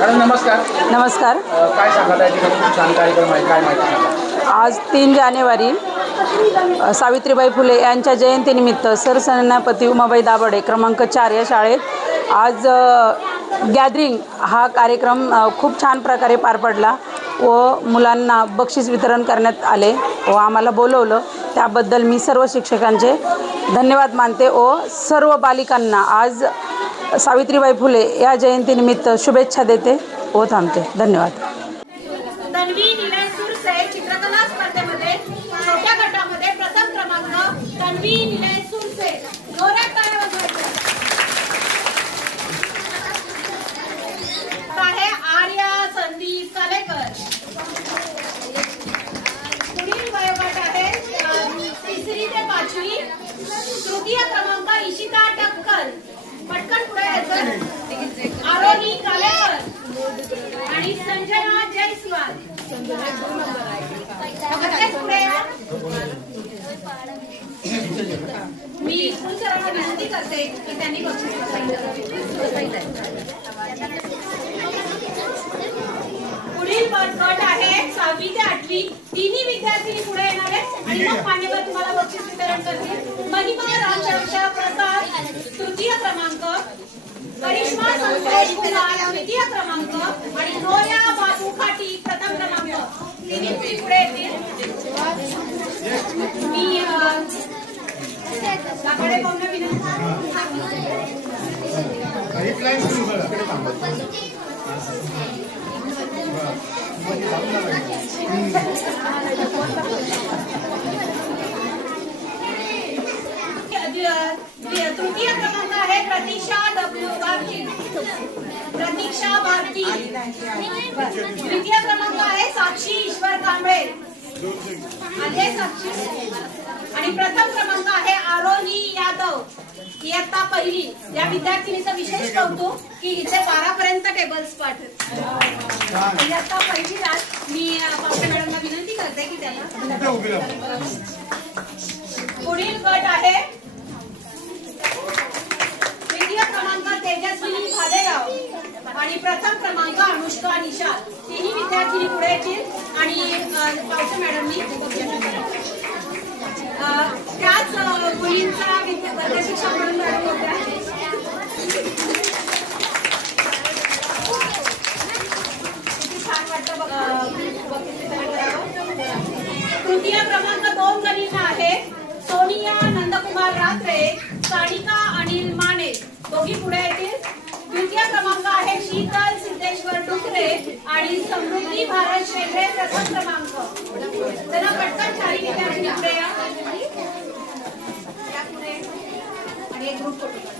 Madam नमस्कार. नमस्कार. काय सांगाल या ठिकाणी खूप छान कार्यक्रम आहे, काय माहिती सांगा? आज 3 जानेवारी सावित्रीबाई फुले यांच्या जयंतीनिमित्त सरसेनापती उमाबाई दाभाडे क्रमांक 4 या शाळेत आज गॅदरिंग हा कार्यक्रम खूप छान प्रकारे पार पडला व मुलांना बक्षीस वितरण करण्यात आले व आम्हाला बोलवलं, त्याबद्दल मी सर्व शिक्षकांचे धन्यवाद मानते व सर्व बालिकांना आज सावित्रीबाई फुले या जयंतीनिमित्त शुभेच्छा देते व थांबते. धन्यवाद. तन्वी निलय सुरसे चित्रकला स्पर्धेमध्ये छोट्या गटामध्ये प्रथम क्रमांक तन्वी निलय सुरसे. जोरात टाळ्या वाजवायच्या. आहे आर्या संदीप सालेकर. पुढील वयोगट आहे 3री ते 5वी. तृतीय क्रमांक इशिता टक्कल. पटकन पुढे यायचं. आरोही कालेकर आणि संजना जयस्वाल. मी सरांना विनंती करते की त्यांनी बक्षीस वितरण करावे. पुढील गट आहे 6वी ते 8वी. तिन्ही विद्यार्थी पुढे येणार आहेत आणि मग मान्यवर तुम्हाला बक्षीस वितरण करतील. महिमा रामचंद्र प्रसाद तृतीय क्रमांक, करिश्मा संतोष कुमार द्वितीय क्रमांक आणि रोया बाबू खाटी प्रथम क्रमांक. तिन्ही पुढे येतील. मी दाभाडे भाऊंना विनंती. तृतीय क्रमांक आहे प्रतीक्षा डब्ल्यू भारती. प्रतीक्षा भारती. द्वितीय क्रमांक आहे साक्षी ईश्वर कांबळे. साक्षी. आणि प्रथम क्रमांक आहे आरोही यादव. इयत्ता 1ली. या विद्यार्थिनीचं विशेष कौतुक की इथे 12 पर्यंत टेबल्स पाठ. इयत्ता 1लीला मी पावसे मॅडमला विनंती करते की त्यांना. पुढील गट आहे द्वितीय क्रमांक तेजस्विनी भालेराव आणि प्रथम क्रमांक अनुष्का निशाल. तिन्ही विद्यार्थी पुढे येतील आणि पावसे मॅडमनी त्याच मुलींचा वर्ग शिक्षक म्हणून मॅडम होत्या. किती छान वाटतं तृतीय क्रमांक 2 जणींना आहे. सोनिया नंदकुमार रात्रे, सानिका अनिल माने. दोघी पुढे येतील. द्वितीय क्रमांक आहे शीतल सिद्धेश्वर डुकरे आणि समृद्धी भारत शेगडे प्रथम क्रमांक. त्यांना पटकन 4 विद्यार्थी पुढे या. आणि एक ग्रुप फोटो.